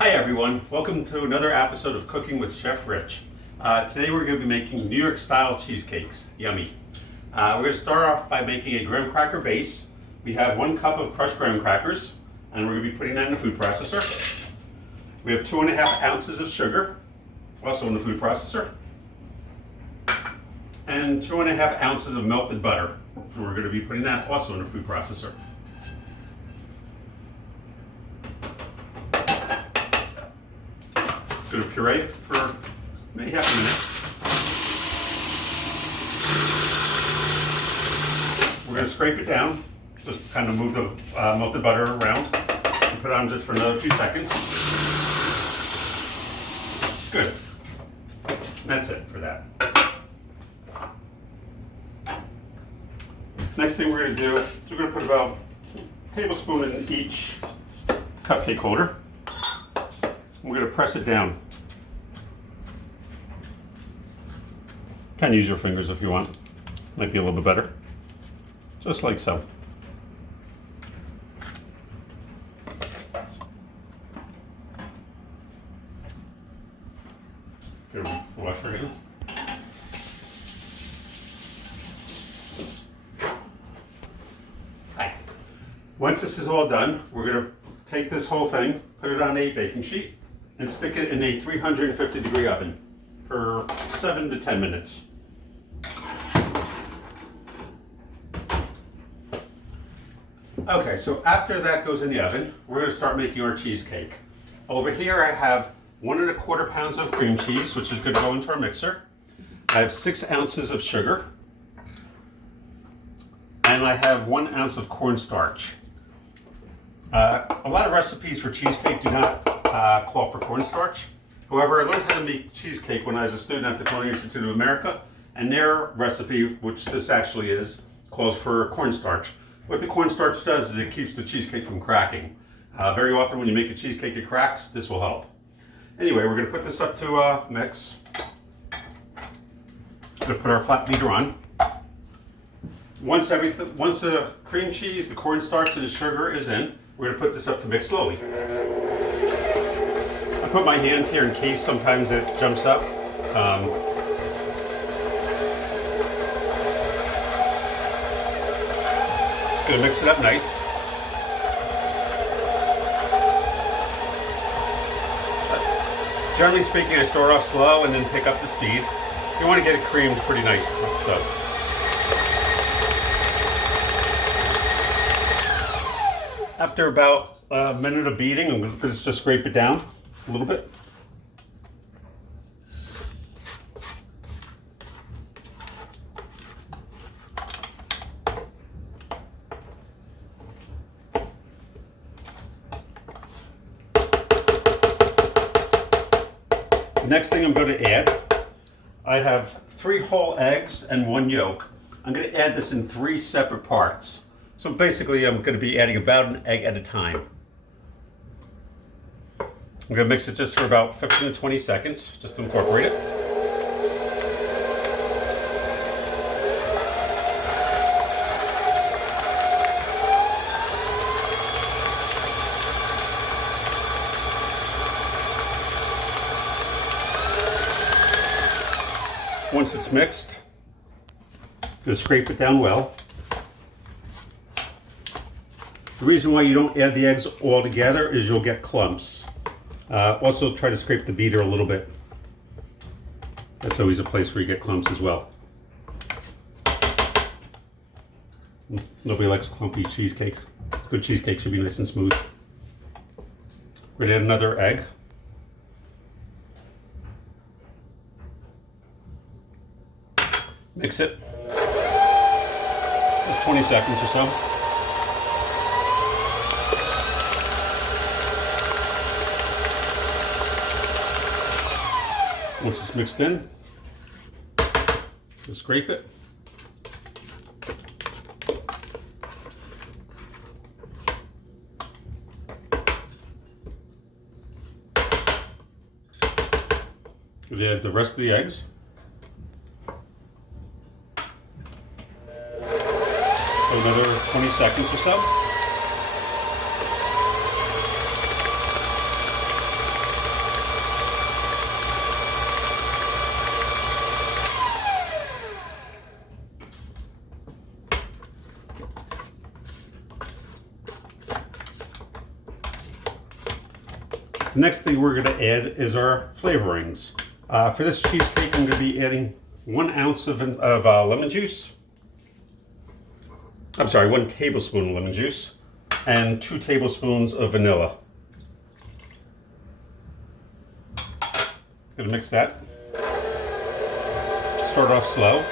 Hi everyone, welcome to another episode of Cooking with Chef Rich. Today we're going to be making New York style cheesecakes. Yummy. We're going to start off by making a graham cracker base. We have 1 cup of crushed graham crackers and we're going to be putting that in a food processor. We have 2.5 ounces of sugar, also in the food processor. And 2.5 ounces of melted butter. So we're going to be putting that also in a food processor. Going to puree for maybe half a minute. We're going to scrape it down, just kind of move the melted butter around and put it on just for another few seconds. Good. And that's it for that. Next thing we're going to do is we're going to put about a tablespoon in each cupcake holder. We're going to press it down. Kind of use your fingers if you want. Might be a little bit better. Just like so. Here, wash our hands. Hi. Once this is all done, we're going to take this whole thing, put it on a baking sheet, and stick it in a 350-degree oven for 7 to 10 minutes. Okay, so after that goes in the oven, we're going to start making our cheesecake. Over here I have 1¼ pounds of cream cheese, which is going to go into our mixer. I have 6 ounces of sugar. And I have 1 ounce of corn starch. A lot of recipes for cheesecake do not call for cornstarch. However, I learned how to make cheesecake when I was a student at the Culinary Institute of America, and their recipe, which this actually is, calls for cornstarch. What the cornstarch does is it keeps the cheesecake from cracking. Very often when you make a cheesecake it cracks, this will help. Anyway, we're going to put this up to mix. We're going to put our flat beater on. Once the cream cheese, the cornstarch, and the sugar is in, we're going to put this up to mix slowly. I put my hand here in case sometimes it jumps up. Going to mix it up nice. Generally speaking, I start off slow and then pick up the speed. You want to get it creamed pretty nice. So. After about a minute of beating, I'm going to just scrape it down a little bit. The next thing I'm going to add, I have 3 whole eggs and 1 yolk. I'm going to add this in 3 separate parts. So basically I'm going to be adding about an egg at a time. I'm going to mix it just for about 15 to 20 seconds, just to incorporate it. Once it's mixed, I'm going to scrape it down well. The reason why you don't add the eggs all together is you'll get clumps. Also try to scrape the beater a little bit. That's always a place where you get clumps as well. Nobody likes clumpy cheesecake. Good cheesecake should be nice and smooth. We're going to add another egg. Mix it. Just 20 seconds or so. Once it's mixed in, we'll scrape it. We'll add the rest of the eggs. So another 20 seconds or so. The next thing we're going to add is our flavorings. For this cheesecake, I'm going to be adding 1 ounce of lemon juice. I'm sorry, 1 tablespoon of lemon juice and 2 tablespoons of vanilla. Gonna mix that. Start off slow.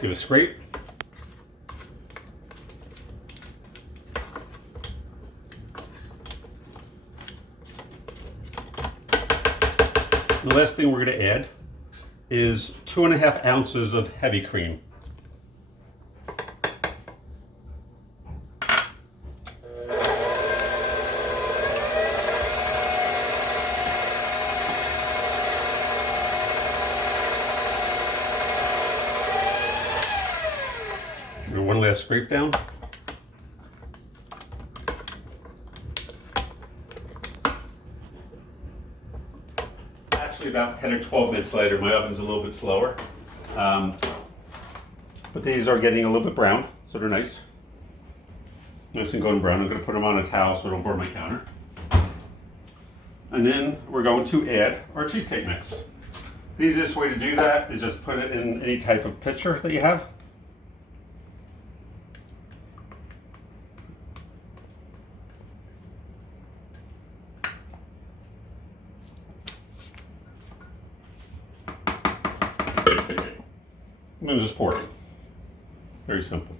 Give it a scrape. The last thing we're going to add is 2.5 ounces of heavy cream. And one last scrape down. Actually, about 10 or 12 minutes later, my oven's a little bit slower. But these are getting a little bit brown, so they're nice. Nice and golden brown. I'm going to put them on a towel so I don't burn my counter. And then we're going to add our cheesecake mix. The easiest way to do that is just put it in any type of pitcher that you have. And then just pour it. Very simple.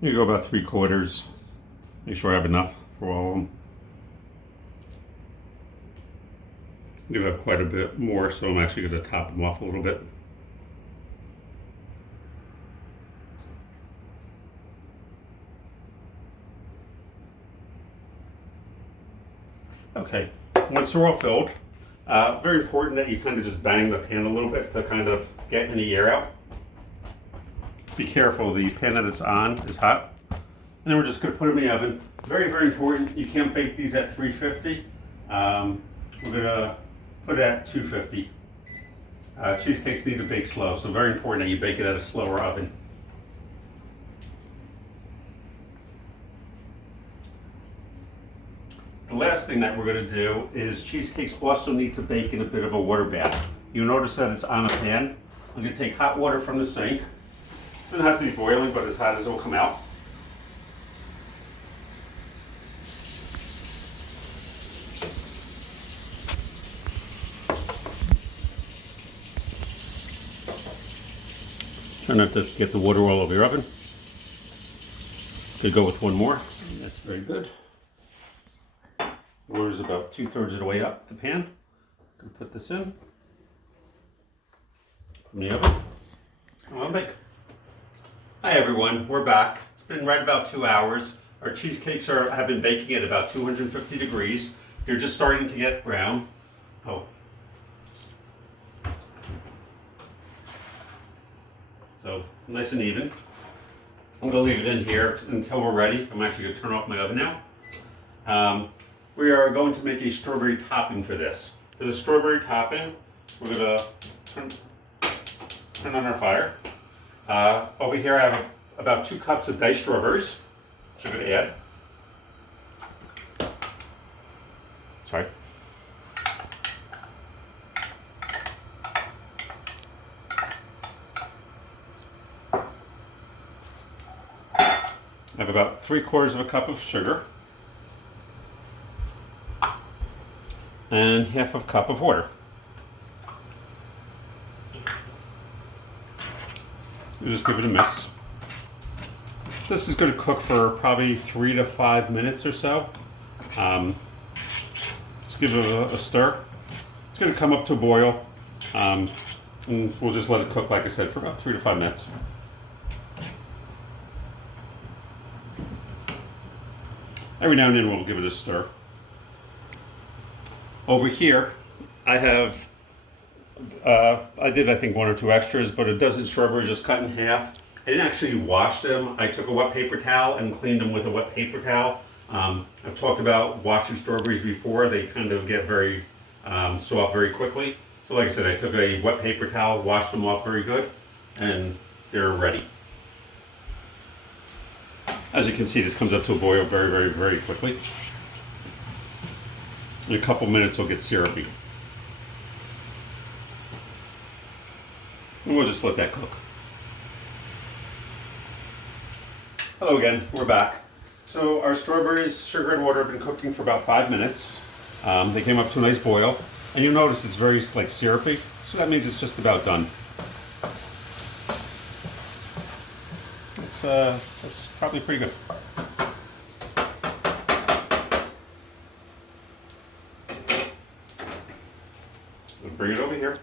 You go about 3/4. Make sure I have enough for all of them. I do have quite a bit more, so I'm actually going to top them off a little bit. Okay, once they're all filled, very important that you kind of just bang the pan a little bit to kind of get any air out. Be careful, the pan that it's on is hot. And then we're just going to put them in the oven. Very, very important, you can't bake these at 350. We're going to put it at 250. Cheesecakes need to bake slow, so very important that you bake it at a slower oven. The last thing that we're going to do is cheesecakes also need to bake in a bit of a water bath. You'll notice that it's on a pan. I'm going to take hot water from the sink. It doesn't have to be boiling, but as hot as it will come out. Try not to get the water all over your oven. Could go with one more. That's very good. Water's about 2/3 of the way up the pan. Gonna put this in. Put in the oven. And I'll bake. Hi everyone, we're back. It's been right about 2 hours. Our cheesecakes have been baking at about 250 degrees. They're just starting to get brown. Oh. So nice and even. I'm gonna leave it in here until we're ready. I'm actually gonna turn off my oven now. We are going to make a strawberry topping for this. For the strawberry topping, we're going to turn on our fire. Over here I have about 2 cups of diced strawberries, which I'm going to add. Sorry. I have about 3/4 of a cup of sugar. And 1/2 cup of water. You just give it a mix. This is going to cook for probably 3 to 5 minutes or so. Just give it a stir. It's going to come up to a boil, and we'll just let it cook, like I said, for about 3 to 5 minutes. Every now and then we'll give it a stir. Over here, I have, I think 1 or 2 extras, but a dozen strawberries just cut in half. I didn't actually wash them. I took a wet paper towel and cleaned them with a wet paper towel. I've talked about washing strawberries before. They kind of get very sew off very quickly. So like I said, I took a wet paper towel, washed them off very good, and they're ready. As you can see, this comes up to a boil very, very, very quickly. In a couple minutes, it'll get syrupy. And we'll just let that cook. Hello again, we're back. So our strawberries, sugar, and water have been cooking for about 5 minutes. They came up to a nice boil, and you'll notice it's very like syrupy, so that means it's just about done. That's probably pretty good. We'll bring it over here.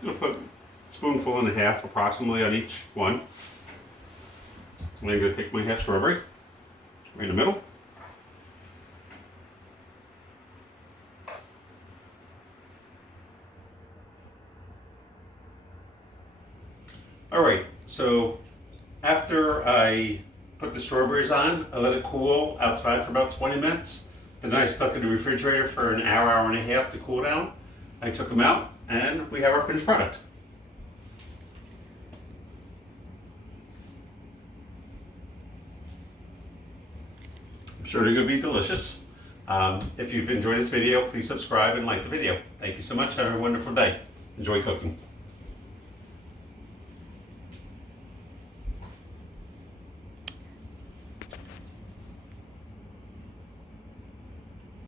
I'm going to put a spoonful and a half approximately on each one. And I'm going to take my half strawberry right in the middle. Alright, so after I put the strawberries on, I let it cool outside for about 20 minutes. Then I stuck it in the refrigerator for an hour, hour and a half to cool down. I took them out and we have our finished product. I'm sure they're going to be delicious. If you've enjoyed this video, please subscribe and like the video. Thank you so much. Have a wonderful day. Enjoy cooking.